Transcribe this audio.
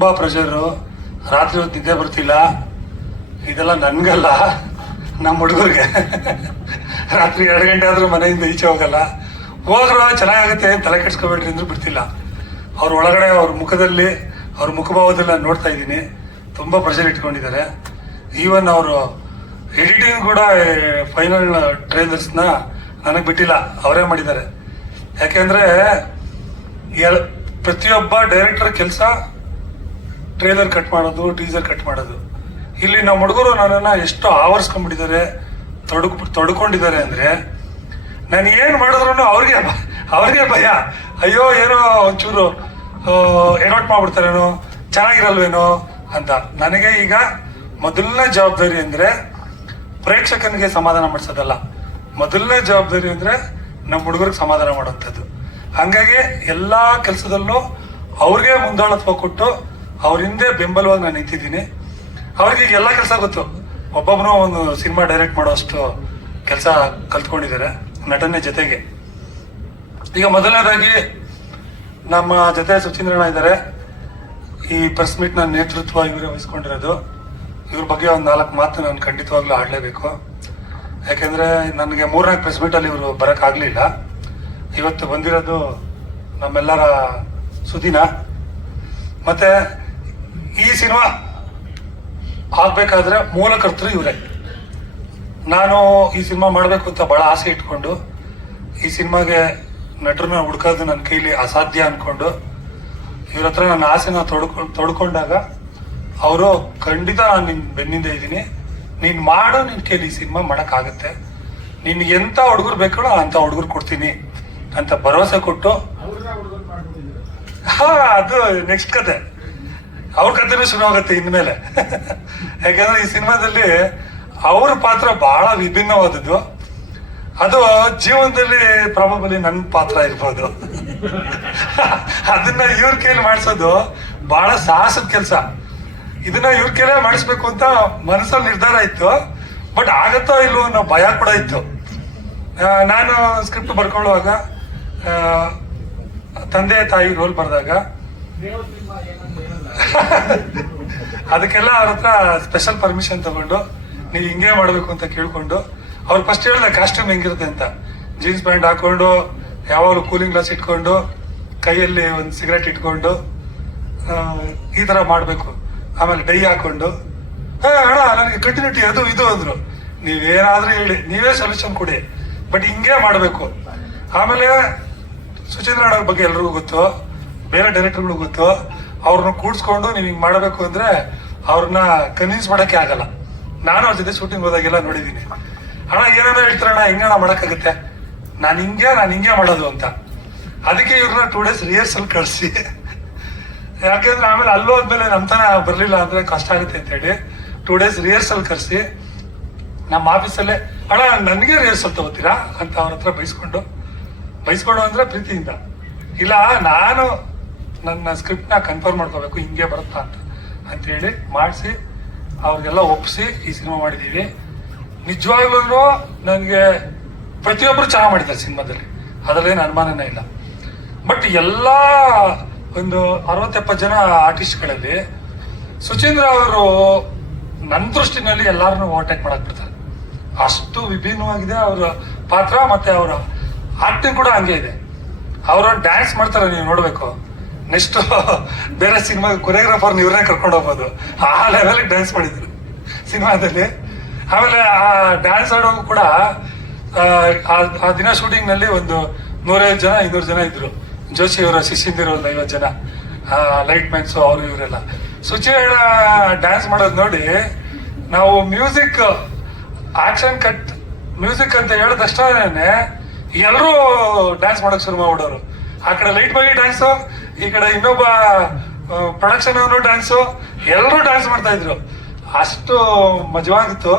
ತುಂಬಾ ಪ್ರೆಷರು ರಾತ್ರಿ ಹೊತ್ತು ನಿದ್ದೆ ಬರ್ತಿಲ್ಲ. ಇದೆಲ್ಲ ನನಗಲ್ಲ ನಮ್ಮ ಹುಡುಗರಿಗೆ. ರಾತ್ರಿ ಎರಡು ಗಂಟೆ ಆದ್ರೂ ಮನೆಯಿಂದ ಈಚೆ ಹೋಗಲ್ಲ. ಹೋದ್ರೆ ಚೆನ್ನಾಗಾಗುತ್ತೆ ತಲೆ ಕೆಡ್ಸ್ಕೊಬೇಡ್ರಿ ಅಂದ್ರೂ ಬಿಡ್ತಿಲ್ಲ. ಅವ್ರ ಒಳಗಡೆ, ಅವ್ರ ಮುಖದಲ್ಲಿ, ಅವ್ರ ಮುಖಭಾವದಲ್ಲಿ ನಾನು ನೋಡ್ತಾ ಇದ್ದೀನಿ. ತುಂಬಾ ಪ್ರೆಷರ್ ಇಟ್ಕೊಂಡಿದ್ದಾರೆ. ಈವನ್ ಅವರು ಎಡಿಟಿಂಗ್ ಕೂಡ ಫೈನಲ್ ಟ್ರೈಲರ್ಸ್ನ ನನಗೆ ಬಿಟ್ಟಿಲ್ಲ. ಅವರೇ ಮಾಡಿದ್ದಾರೆ. ಯಾಕೆಂದ್ರೆ ಪ್ರತಿಯೊಬ್ಬ ಡೈರೆಕ್ಟರ್ ಕೆಲಸ ಟ್ರೇಲರ್ ಕಟ್ ಮಾಡೋದು, ಟೀಸರ್ ಕಟ್ ಮಾಡೋದು. ಇಲ್ಲಿ ನಮ್ಮ ಹುಡುಗರು ನನ್ನನ್ನ ಎಷ್ಟು ಆವರಿಸ್ಕೊಂಡ್ಬಿಟ್ಟಿದ್ದಾರೆ, ತೊಡಕ್, ತೊಡ್ಕೊಂಡಿದ್ದಾರೆ ಅಂದ್ರೆ, ನಾನು ಏನ್ ಮಾಡಿದ್ರು ಅವ್ರಿಗೆ ಅವ್ರಿಗೆ ಭಯ. ಅಯ್ಯೋ, ಏನೋ ಒಂಚೂರು ಎನೋಟ್ ಮಾಡ್ಬಿಡ್ತಾರೇನೋ, ಚೆನ್ನಾಗಿರಲ್ವೇನೋ ಅಂತ. ನನಗೆ ಈಗ ಮೊದಲನೇ ಜವಾಬ್ದಾರಿ ಅಂದ್ರೆ, ಪ್ರೇಕ್ಷಕನಿಗೆ ಸಮಾಧಾನ ಮಾಡಿಸೋದಲ್ಲ. ಮೊದಲನೇ ಜವಾಬ್ದಾರಿ ಅಂದ್ರೆ ನಮ್ಮ ಹುಡುಗರಿಗೆ ಸಮಾಧಾನ ಮಾಡುವಂಥದ್ದು. ಹಂಗಾಗಿ ಎಲ್ಲಾ ಕೆಲಸದಲ್ಲೂ ಅವ್ರಿಗೆ ಮುಂದಾಳತ್ವ ಕೊಟ್ಟು ಅವ್ರ ಹಿಂದೆ ಬೆಂಬಲವಾಗಿ ನಾನು ನಿಂತಿದ್ದೀನಿ. ಅವ್ರಿಗೆ ಈಗ ಎಲ್ಲ ಕೆಲಸ ಗೊತ್ತು. ಒಬ್ಬೊಬ್ಬರು ಒಂದು ಸಿನಿಮಾ ಡೈರೆಕ್ಟ್ ಮಾಡೋಷ್ಟು ಕೆಲಸ ಕಲ್ತ್ಕೊಂಡಿದ್ದಾರೆ, ನಟನೆ ಜೊತೆಗೆ. ಈಗ ಮೊದಲನೇದಾಗಿ ನಮ್ಮ ಜೊತೆ ಸುಚೀಂದ್ರಣ್ಣ ಇದ್ದಾರೆ. ಈ ಪ್ರೆಸ್ ಮೀಟ್ನ ನೇತೃತ್ವ ಇವರೇ ವಹಿಸ್ಕೊಂಡಿರೋದು. ಇವ್ರ ಬಗ್ಗೆ ಒಂದು ನಾಲ್ಕು ಮಾತು ನಾನು ಖಂಡಿತವಾಗ್ಲೂ ಆಡ್ಲೇಬೇಕು. ಯಾಕೆಂದ್ರೆ ನನಗೆ ಮೂರನೇ ಪ್ರೆಸ್ ಮೀಟ್ ಅಲ್ಲಿ ಇವರು ಬರೋಕ್ಕಾಗಲಿಲ್ಲ ಇವತ್ತು ಬಂದಿರೋದು ನಮ್ಮೆಲ್ಲರ ಸುದಿನ. ಮತ್ತೆ ಈ ಸಿನಿಮಾ ಆಗಬೇಕಾದ್ರೆ ಮೂಲಕರ್ತರು ಇವರೇ. ನಾನು ಈ ಸಿನಿಮಾ ಮಾಡಬೇಕು ಅಂತ ಬಹಳ ಆಸೆ ಇಟ್ಕೊಂಡು ಈ ಸಿನಿಮಾಗೆ ನಟರನ್ನ ಹುಡ್ಕೋದು ನನ್ನ ಕೈಲಿ ಅಸಾಧ್ಯ ಅಂದ್ಕೊಂಡು ಇವ್ರ ಹತ್ರ ನನ್ನ ಆಸೆನ ತೊಡ್ಕೊಂಡು ತೊಡ್ಕೊಂಡಾಗ ಅವರು ಖಂಡಿತ ನಾನು ನಿನ್ ಬೆನ್ನಿಂದ ಇದ್ದೀನಿ. ನೀನ್ ಮಾಡೋ ನಿನ್ನ ಕೈಲಿ ಈ ಸಿನಿಮಾ ಮಾಡೋಕ್ಕಾಗತ್ತೆ. ನಿನ್ ಎಂತ ಹುಡುಗರು ಬೇಕೋ ಅಂತ ಹುಡುಗರು ಕೊಡ್ತೀನಿ ಅಂತ ಭರವಸೆ ಕೊಟ್ಟು ಹಾ ಅದು ನೆಕ್ಸ್ಟ್ ಕತೆ. ಅವ್ರ ಕಥೆನೂ ಶುರು ಆಗುತ್ತೆ ಇನ್ಮೇಲೆ. ಯಾಕಂದ್ರೆ ಈ ಸಿನಿಮಾದಲ್ಲಿ ಅವ್ರ ಪಾತ್ರ ಬಹಳ ವಿಭಿನ್ನವಾದದ್ದು. ಅದು ಜೀವನದಲ್ಲಿ ಪ್ರಾಬಬಲಿ ನನ್ನ ಪಾತ್ರ ಇರ್ಬೋದು. ಅದನ್ನ ಇವ್ರ ಕೈಲಿ ಮಾಡಿಸೋದು ಬಹಳ ಸಾಹಸದ ಕೆಲಸ. ಇದನ್ನ ಇವ್ರ ಕೈಲೇ ಮಾಡಿಸ್ಬೇಕು ಅಂತ ಮನಸ್ಸಲ್ಲಿ ನಿರ್ಧಾರ ಇತ್ತು. ಬಟ್ ಆಗತ್ತೋ ಇಲ್ವೋ ಅನ್ನೋ ಭಯ ಕೂಡ ಇತ್ತು. ನಾನು ಸ್ಕ್ರಿಪ್ಟ್ ಬರ್ಕೊಳ್ಳುವಾಗ ತಂದೆ ತಾಯಿ ರೋಲ್ ಬರೆದಾಗ ಅದಕ್ಕೆಲ್ಲ ಅವ್ರ ಹತ್ರ ಸ್ಪೆಷಲ್ ಪರ್ಮಿಷನ್ ತಗೊಂಡು ನೀವು ಹಿಂಗೆ ಮಾಡಬೇಕು ಅಂತ ಕೇಳ್ಕೊಂಡು ಅವ್ರು ಫಸ್ಟ್ ಹೇಳಿದ ಕಾಸ್ಟ್ಯೂಮ್ ಹೆಂಗಿರುತ್ತೆ ಅಂತ. ಜೀನ್ಸ್ ಪ್ಯಾಂಟ್ ಹಾಕೊಂಡು ಯಾವಾಗಲೂ ಕೂಲಿಂಗ್ ಗ್ಲಾಸ್ ಇಟ್ಕೊಂಡು ಕೈಯಲ್ಲಿ ಒಂದು ಸಿಗರೆಟ್ ಇಟ್ಕೊಂಡು ಈ ತರ ಮಾಡಬೇಕು. ಆಮೇಲೆ ಡೈ ಹಾಕೊಂಡು "ಏ, ಅಣ್ಣ ನನಗೆ ಕಂಟಿನ್ಯೂಟಿ ಅದು ಇದು ಅಂದ್ರು. ನೀವೇನಾದ್ರೂ ಹೇಳಿ ನೀವೇ ಸೊಲ್ಯೂಷನ್ ಕೊಡಿ. ಬಟ್ ಹಿಂಗೆ ಮಾಡಬೇಕು. ಆಮೇಲೆ ಸುಚೇಂದ್ರ ಅಣ್ಣ ಬಗ್ಗೆ ಎಲ್ರಿಗೂ ಗೊತ್ತು ಬೇರೆ ಡೈರೆಕ್ಟರ್ಗಳು ಗೊತ್ತು. ಅವ್ರನ್ನ ಕೂಡ್ಸ್ಕೊಂಡು ನೀವು ಹಿಂಗೆ ಮಾಡಬೇಕು ಅಂದ್ರೆ ಅವ್ರನ್ನ ಕನ್ವಿನ್ಸ್ ಮಾಡಕ್ಕೆ ಆಗಲ್ಲ. ನಾನು ಅವ್ರ ಜೊತೆ ಶೂಟಿಂಗ್ ಹೋದಾಗೆಲ್ಲ ನೋಡಿದ್ದೀನಿ ಅಣ್ಣ ಏನೇನೋ ಹೇಳ್ತಾರಣ್ಣ ಹೆಂಗಣ್ಣ ಮಾಡೋಕ್ಕಾಗುತ್ತೆ? ನಾನು ಹಿಂಗೆ ನಾನು ಹಿಂಗೆ ಮಾಡೋದು ಅಂತ. ಅದಕ್ಕೆ ಇವ್ರನ್ನ ಟೂ ಡೇಸ್ ರಿಹರ್ಸಲ್ ಕಳಿಸಿ. ಯಾಕೆಂದ್ರೆ ಆಮೇಲೆ ಅಲ್ಲೋದ್ಮೇಲೆ ನಮ್ತನ ನಮ್ ತನ ಬರ್ಲಿಲ್ಲ ಅಂದ್ರೆ ಕಷ್ಟ ಆಗುತ್ತೆ ಅಂತ ಹೇಳಿ ಟೂ ಡೇಸ್ ರಿಹರ್ಸಲ್ ಕರೆಸಿ ನಮ್ಮ ಆಫೀಸಲ್ಲೇ, ಅಣ್ಣ, ನನಗೆ ರಿಹರ್ಸಲ್ ತಗೋತೀರಾ? ಅಂತ ಅವ್ರ ಹತ್ರ ಬೈಸ್ಕೊಂಡು ಬೈಸ್ಕೊಂಡು ಅಂದ್ರೆ ಪ್ರೀತಿಯಿಂದ. ಇಲ್ಲ, ನಾನು ನನ್ನ ಸ್ಕ್ರಿಪ್ಟ್ನ ಕನ್ಫರ್ಮ್ ಮಾಡ್ಕೋಬೇಕು, ಹಿಂಗೆ ಬರುತ್ತಾ ಅಂತ. ಅಂತೇಳಿ ಮಾಡಿಸಿ, ಅವ್ರಿಗೆಲ್ಲ ಒಪ್ಪಿಸಿ ಈ ಸಿನಿಮಾ ಮಾಡಿದೀವಿ. ನಿಜವಾಗ್ಲೂ ನನಗೆ ಪ್ರತಿಯೊಬ್ಬರು ಚೆನ್ನಾಗಿ ಮಾಡಿದ್ದಾರೆ ಸಿನಿಮಾದಲ್ಲಿ. ಅದರಲ್ಲೇನು ಅನುಮಾನನೇ ಇಲ್ಲ. ಬಟ್ ಎಲ್ಲಾ ಒಂದು ಅರವತ್ತೆಪ್ಪತ್ತು ಜನ ಆರ್ಟಿಸ್ಟ್ಗಳಲ್ಲಿ ಸುಚೀಂದ್ರ ಅವರು ನನ್ನ ದೃಷ್ಟಿನಲ್ಲಿ ಎಲ್ಲಾರನ್ನು ಓವರ್ಟೇಕ್ ಮಾಡಕ್ ಬಿಡ್ತಾರೆ. ಅಷ್ಟು ವಿಭಿನ್ನವಾಗಿದೆ ಅವರ ಪಾತ್ರ ಮತ್ತೆ ಅವರ ಆಕ್ಟಿಂಗ್ ಕೂಡ ಹಂಗೆ ಇದೆ. ಅವರ ಡ್ಯಾನ್ಸ್ ಮಾಡ್ತಾರೆ ನೀವು ನೋಡ್ಬೇಕು. ನೆಕ್ಸ್ಟ್ ಬೇರೆ ಸಿನಿಮಾ ಕೊರಿಯೋಗ್ರಾಫರ್ ಇವ್ರನ್ನೇ ಕರ್ಕೊಂಡು ಹೋಗ್ಬೋದು. ಆ ಲೆವೆಲ್ ಡ್ಯಾನ್ಸ್ ಮಾಡಿದ್ರು. ಸಿನಿಮಾದಲ್ಲಿ. ಆಮೇಲೆ ಆ ಡ್ಯಾನ್ಸ್ ಆಡೋದು ಕೂಡ ಆ, ದಿನ ಶೂಟಿಂಗ್ನಲ್ಲಿ ಒಂದು ನೂರೈವತ್ತು ಜನ ಐನೂರು ಜನ ಇದ್ರು. ಜೋಶಿ ಅವರ ಶಿಷ್ಯಂದಿರು ಒಂದು ಐವತ್ತು ಜನ. ಲೈಟ್ ಮ್ಯಾನ್ಸ್ ಅವರು ಇವರೆಲ್ಲ. ಸುಚಿ ಡ್ಯಾನ್ಸ್ ಮಾಡೋದು ನೋಡಿ ನಾವು ಮ್ಯೂಸಿಕ್ ಆಕ್ಷನ್ ಕಟ್ ಮ್ಯೂಸಿಕ್ ಅಂತ ಹೇಳಿದಷ್ಟೇ ಎಲ್ಲರೂ ಡ್ಯಾನ್ಸ್ ಮಾಡೋಕೆ ಶುರು ಮಾಡ್ಬಿಡೋರು. ಆ ಕಡೆ ಲೈಟ್ ಬಗ್ಗೆ ಡ್ಯಾನ್ಸು ಈ ಕಡೆ ಇನ್ನೊಬ್ಬ ಪ್ರೊಡಕ್ಷನ್ ಅವನು ಡ್ಯಾನ್ಸು ಎಲ್ಲರೂ ಡ್ಯಾನ್ಸ್ ಮಾಡ್ತಾ ಇದ್ರು. ಅಷ್ಟು ಮಜವಾಗಿತ್ತು.